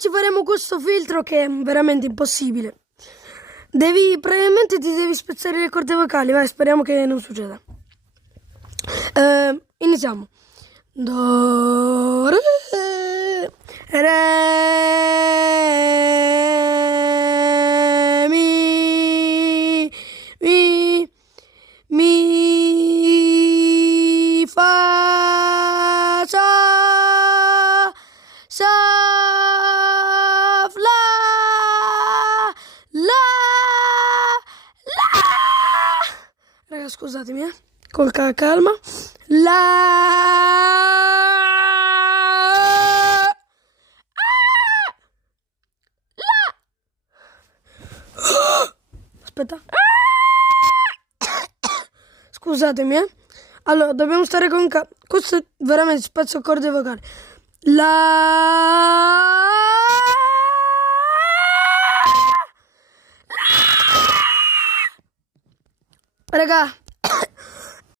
oggi faremo questo filtro che è veramente impossibile. Praticamente ti devi spezzare le corde vocali, vai, speriamo che non succeda. Iniziamo. Do, re, mi, fa, sol, la, la. Raga, scusatemi, col calma. Aspetta. Scusatemi, Allora, dobbiamo stare con questo è veramente spazio corde vocali. Raga,